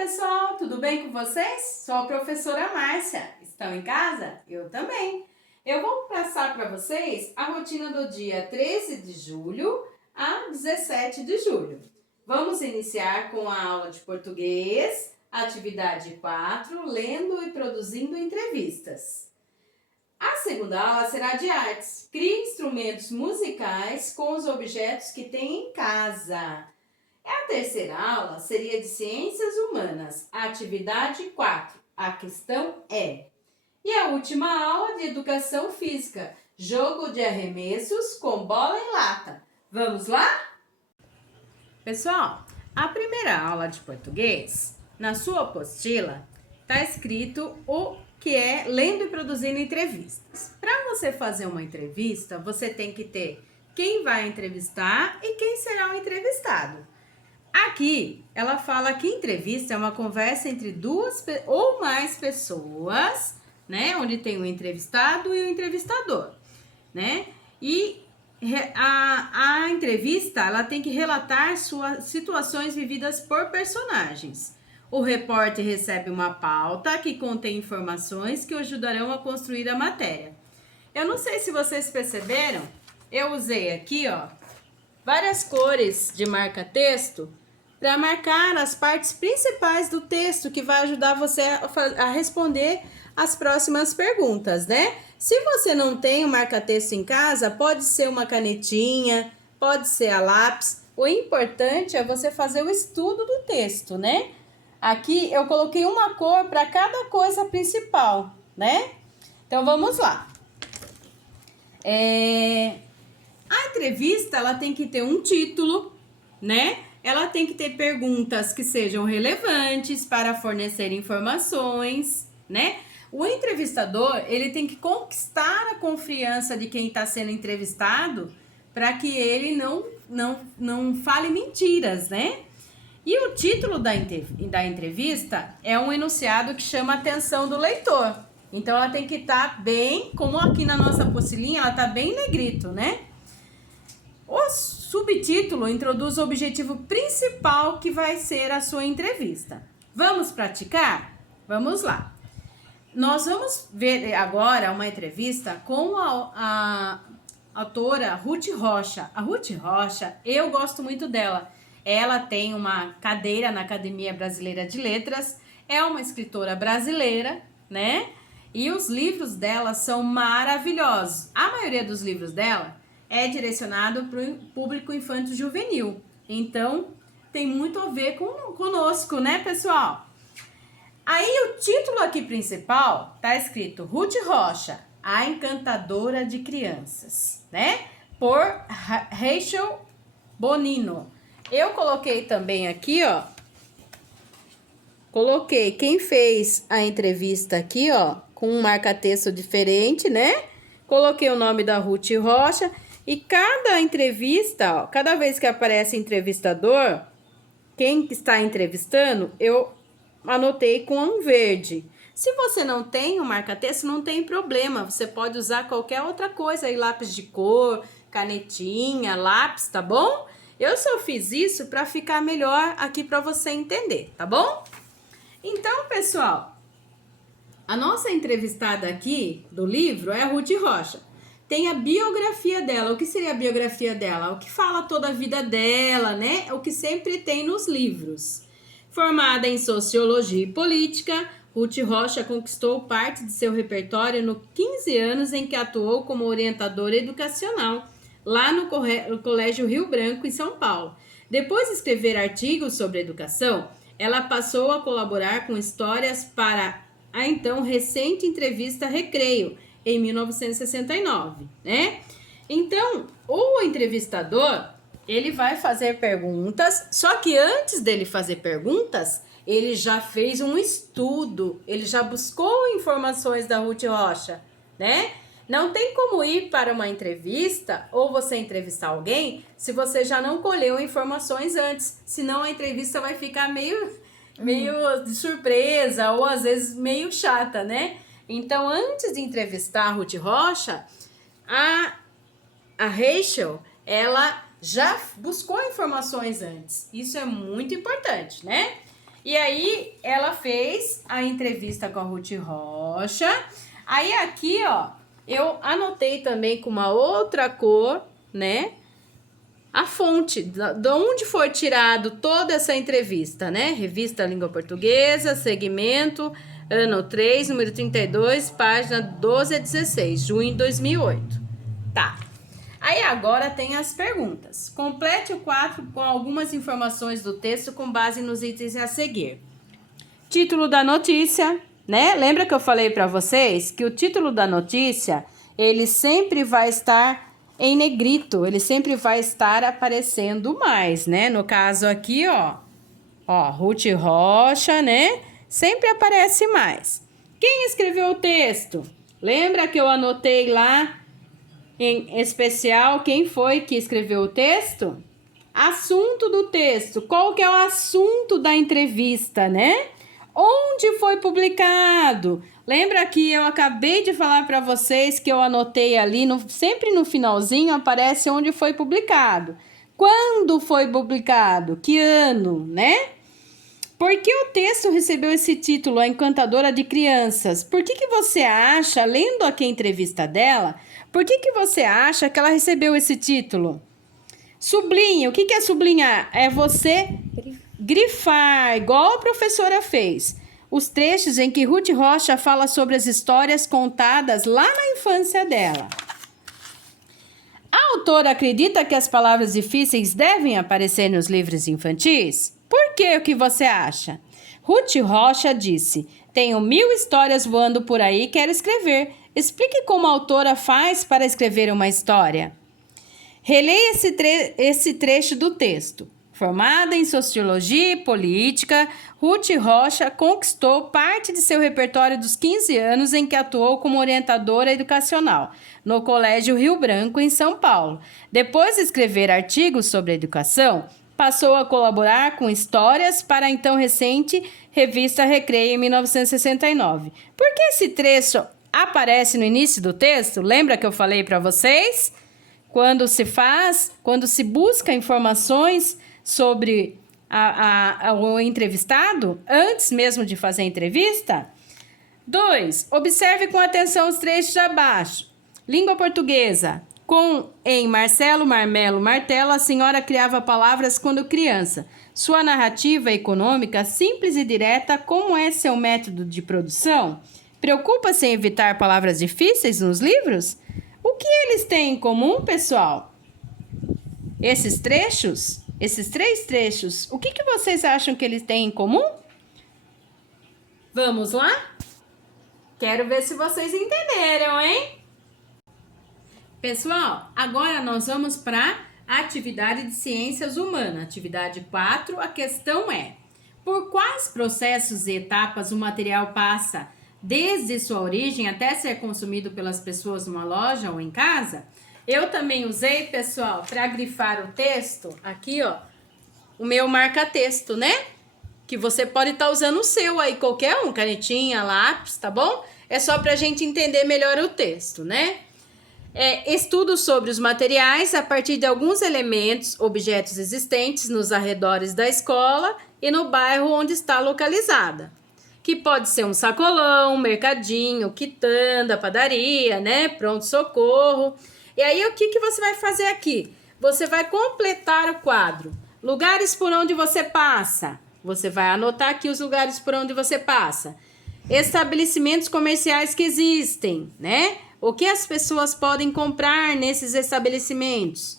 pessoal, tudo bem com vocês? Sou a professora Márcia. Estão em casa? Eu também. Eu vou passar para vocês a rotina do dia 13 de julho a 17 de julho. Vamos iniciar com a aula de português, atividade 4, lendo e produzindo entrevistas. A segunda aula será de artes. Crie instrumentos musicais com os objetos que tem em casa. A terceira aula seria de ciências humanas, atividade 4, a questão é. E a última aula de educação física, jogo de arremessos com bola e lata. Vamos lá? Pessoal, a primeira aula de português, na sua apostila, está escrito o que é lendo e produzindo entrevistas. Para você fazer uma entrevista, você tem que ter quem vai entrevistar e quem será o entrevistado. Aqui, ela fala que entrevista é uma conversa entre duas ou mais pessoas, né? Onde tem o entrevistado e o entrevistador, né? E a entrevista, ela tem que relatar suas situações vividas por personagens. O repórter recebe uma pauta que contém informações que o ajudarão a construir a matéria. Eu não sei se vocês perceberam, eu usei aqui, ó, várias cores de marca-texto para marcar as partes principais do texto que vai ajudar você a responder as próximas perguntas, né? Se você não tem o marca-texto em casa, pode ser uma canetinha, pode ser a lápis. O importante é você fazer o estudo do texto, né? Aqui eu coloquei uma cor para cada coisa principal, né? Então vamos lá. A entrevista, ela tem que ter um título, né? Ela tem que ter perguntas que sejam relevantes para fornecer informações, né? O entrevistador, ele tem que conquistar a confiança de quem está sendo entrevistado para que ele não fale mentiras, né? E o título da entrevista é um enunciado que chama a atenção do leitor. Então, ela tem que estar bem, como aqui na nossa apostilinha, ela está bem negrito, né? O subtítulo introduz o objetivo principal que vai ser a sua entrevista. Vamos praticar? Vamos lá. Nós vamos ver agora uma entrevista com a autora Ruth Rocha. A Ruth Rocha, eu gosto muito dela. Ela tem uma cadeira na Academia Brasileira de Letras, é uma escritora brasileira, né? E os livros dela são maravilhosos. A maioria dos livros dela é direcionado para o público infanto-juvenil. Então, tem muito a ver conosco, né, pessoal? Aí, o título aqui principal tá escrito Ruth Rocha, a encantadora de crianças, né? Por Rachel Bonino. Eu coloquei também aqui, ó. Coloquei quem fez a entrevista aqui, ó, com um marca-texto diferente, né? Coloquei o nome da Ruth Rocha. E cada entrevista, ó, cada vez que aparece entrevistador, quem está entrevistando, eu anotei com um verde. Se você não tem o marca-texto, não tem problema. Você pode usar qualquer outra coisa aí, lápis de cor, canetinha, lápis, tá bom? Eu só fiz isso para ficar melhor aqui para você entender, tá bom? Então, pessoal, a nossa entrevistada aqui do livro é a Ruth Rocha. Tem a biografia dela. O que seria a biografia dela? O que fala toda a vida dela, né? O que sempre tem nos livros. Formada em Sociologia e Política, Ruth Rocha conquistou parte de seu repertório nos 15 anos em que atuou como orientadora educacional, lá no Colégio Rio Branco, em São Paulo. Depois de escrever artigos sobre educação, ela passou a colaborar com histórias para a então recente entrevista Recreio, em 1969, né? Então, o entrevistador, ele vai fazer perguntas, só que antes dele fazer perguntas, ele já fez um estudo, ele já buscou informações da Ruth Rocha, né? Não tem como ir para uma entrevista ou você entrevistar alguém se você já não colheu informações antes, senão a entrevista vai ficar meio de surpresa ou às vezes meio chata, né? Então, antes de entrevistar a Ruth Rocha, a Rachel, ela já buscou informações antes. Isso é muito importante, né? E aí, ela fez a entrevista com a Ruth Rocha. Aí, aqui, ó, eu anotei também com uma outra cor, né? A fonte, de onde foi tirado toda essa entrevista, né? Revista Língua Portuguesa, segmento, ano 3, número 32, página 12 a 16, junho de 2008. Tá. Aí agora tem as perguntas. Complete o quadro com algumas informações do texto com base nos itens a seguir. Título da notícia, né? Lembra que eu falei para vocês que o título da notícia, ele sempre vai estar em negrito, ele sempre vai estar aparecendo mais, né? No caso aqui, ó, Ruth Rocha, né? Sempre aparece mais. Quem escreveu o texto? Lembra que eu anotei lá em especial quem foi que escreveu o texto? Assunto do texto. Qual que é o assunto da entrevista, né? Onde foi publicado? Lembra que eu acabei de falar para vocês que eu anotei ali, sempre no finalzinho aparece onde foi publicado. Quando foi publicado? Que ano, né? Por que o texto recebeu esse título, A Encantadora de Crianças? Por que você acha, lendo aqui a entrevista dela, por que você acha que ela recebeu esse título? Sublinha. O que é sublinhar? É você grifar, igual a professora fez. Os trechos em que Ruth Rocha fala sobre as histórias contadas lá na infância dela. A autora acredita que as palavras difíceis devem aparecer nos livros infantis? Por que o que você acha? Ruth Rocha disse: tenho 1000 histórias voando por aí e quero escrever. Explique como a autora faz para escrever uma história. Releia esse trecho do texto. Formada em Sociologia e Política, Ruth Rocha conquistou parte de seu repertório dos 15 anos em que atuou como orientadora educacional no Colégio Rio Branco, em São Paulo. Depois de escrever artigos sobre educação, passou a colaborar com histórias para a então recente revista Recreio, em 1969. Por que esse trecho aparece no início do texto? Lembra que eu falei para vocês? Quando se busca informações sobre o entrevistado, antes mesmo de fazer a entrevista. 2. Observe com atenção os trechos abaixo. Língua portuguesa. Em Marcelo, Marmelo, Martelo, a senhora criava palavras quando criança. Sua narrativa econômica, simples e direta, como é seu método de produção? Preocupa-se em evitar palavras difíceis nos livros? O que eles têm em comum, pessoal? Esses três trechos, o que vocês acham que eles têm em comum? Vamos lá? Quero ver se vocês entenderam, hein? Pessoal, agora nós vamos para a atividade de ciências humanas. Atividade 4, a questão é: por quais processos e etapas o material passa desde sua origem até ser consumido pelas pessoas numa loja ou em casa? Eu também usei, pessoal, para grifar o texto, aqui, ó, o meu marca-texto, né? Que você pode estar usando o seu aí, qualquer um, canetinha, lápis, tá bom? É só pra gente entender melhor o texto, né? Estudos sobre os materiais a partir de alguns elementos, objetos existentes nos arredores da escola e no bairro onde está localizada. Que pode ser um sacolão, um mercadinho, quitanda, padaria, né? Pronto-socorro. E aí, o que você vai fazer aqui? Você vai completar o quadro. Lugares por onde você passa. Você vai anotar aqui os lugares por onde você passa. Estabelecimentos comerciais que existem, né? O que as pessoas podem comprar nesses estabelecimentos?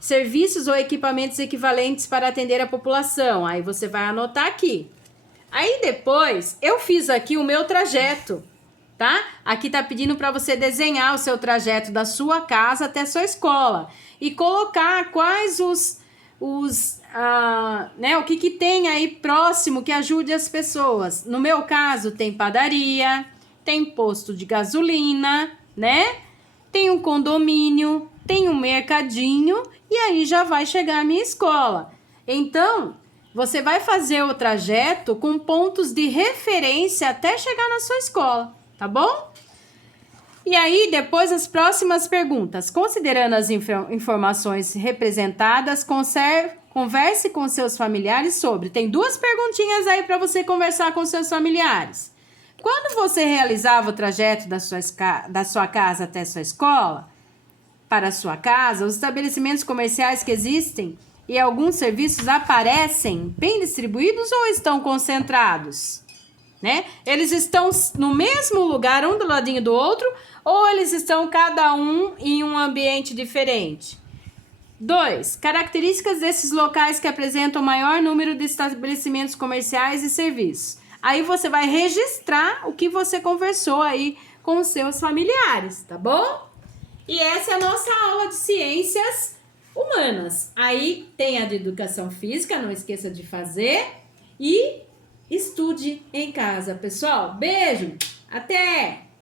Serviços ou equipamentos equivalentes para atender a população. Aí você vai anotar aqui. Aí depois, eu fiz aqui o meu trajeto, tá? Aqui tá pedindo para você desenhar o seu trajeto da sua casa até a sua escola e colocar quais o que tem aí próximo que ajude as pessoas. No meu caso, tem padaria, tem posto de gasolina, né? Tem um condomínio, tem um mercadinho e aí já vai chegar a minha escola. Então, você vai fazer o trajeto com pontos de referência até chegar na sua escola, tá bom? E aí, depois as próximas perguntas. Considerando as informações representadas, Converse com seus familiares sobre. Tem 2 perguntinhas aí para você conversar com seus familiares. Quando você realizava o trajeto da sua casa até a sua escola, para a sua casa, os estabelecimentos comerciais que existem e alguns serviços aparecem bem distribuídos ou estão concentrados? Né? Eles estão no mesmo lugar, um do ladinho do outro, ou eles estão cada um em um ambiente diferente? 2. Características desses locais que apresentam maior número de estabelecimentos comerciais e serviços. Aí você vai registrar o que você conversou aí com os seus familiares, tá bom? E essa é a nossa aula de ciências humanas. Aí tem a de educação física, não esqueça de fazer. E estude em casa, pessoal. Beijo, até!